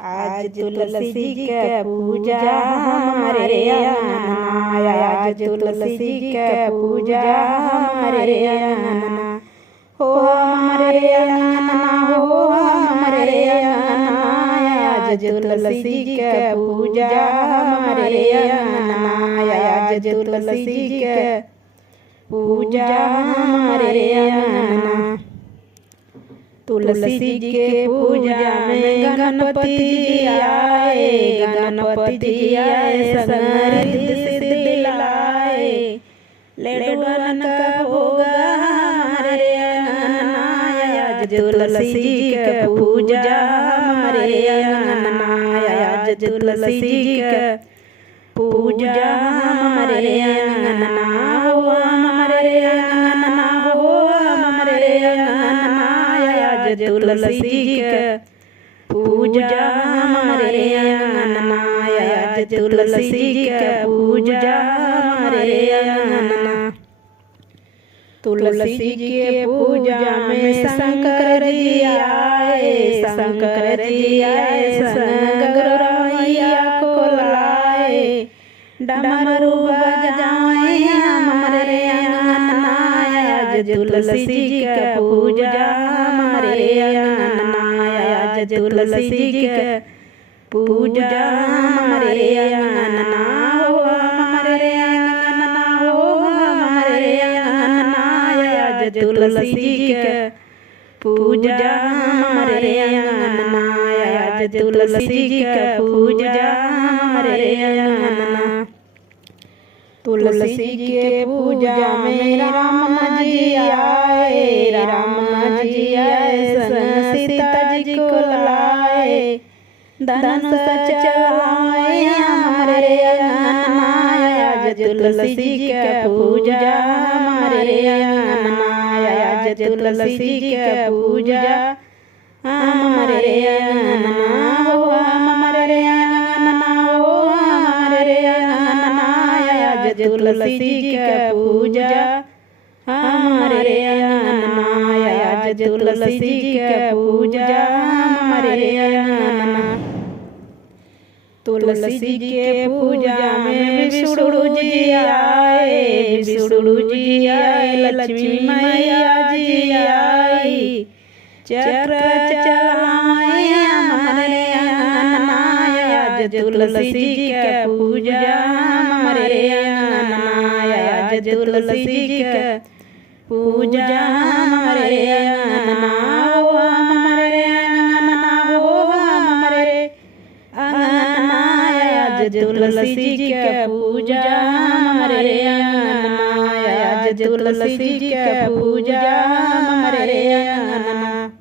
आज तुलसी जी के पूजा हमारे अंगना, आज तुलसी जी के पूजा हमारे अंगना, हो हमारे अंगना, हो हमारे अंगना, आज तुलसी जी के पूजा हमारे अंगना, आज तुलसी जी के पूजा हमारे अंगना। तुलसी जी के पूजा में गणपति जी आए, गणपति जी आए संग रिद्धि सिद्धि लाए, लड्डूअन का भोग हमारे अंगना, आज तुलसी जी के पूजा हमारे अंगना, आज तुलसी जी के पूजा हमारे अंगना, हो हमारे अंगना, हो हमारे अंगना, आज तुलसी जी के पूजा हमारे अंगना, आज तुलसी जी के पूजा हमारे अंगना। तुलसी जी के पूजा में शंकर जी आए, शंकर जी आए संग गौरैया को लाए, डमरू बजाए हमारे अंगना, आज तुलसी जी के पूजा हमारे अंगना, आज तुलसी जी के पूजा हमारे अंगना, हो हमारे अंगना, हो हमारे अंगना, आज तुलसी जी के पूजा हमारे अंगना, आज तुलसी जी के पूजा हमारे अंगना। तुलसी जी के पूजा में राम जी आए, राम जी आए संग सीता जी को लाए, धनुष चलाए हमारे अंगना, आज तुलसी जी के पूजा हमारे अंगना, आज तुलसी जी के पूजा हमारे अंगना, हो हमारे अंगना, हो हमारे अंगना, आज तुलसी जी के पूजा हमारे अंगना, आज तुलसी जी के पूजा हमारे अंगना। तुलसी जी के पूजा में विष्णु जी आए, विष्णु जी आए, लक्ष्मी मैया जी आई, चक्र चलाए हमारे अंगना, आज तुलसी जी के पूजा हमारे अंगना, आज तुलसी जी के पूजा हमारे अंगना, हो हमारे अंगना, हो हमारे अंगना, आज तुलसी जी के पूजा हमारे अंगना, आज तुलसी जी के पूजा हमारे अंगना।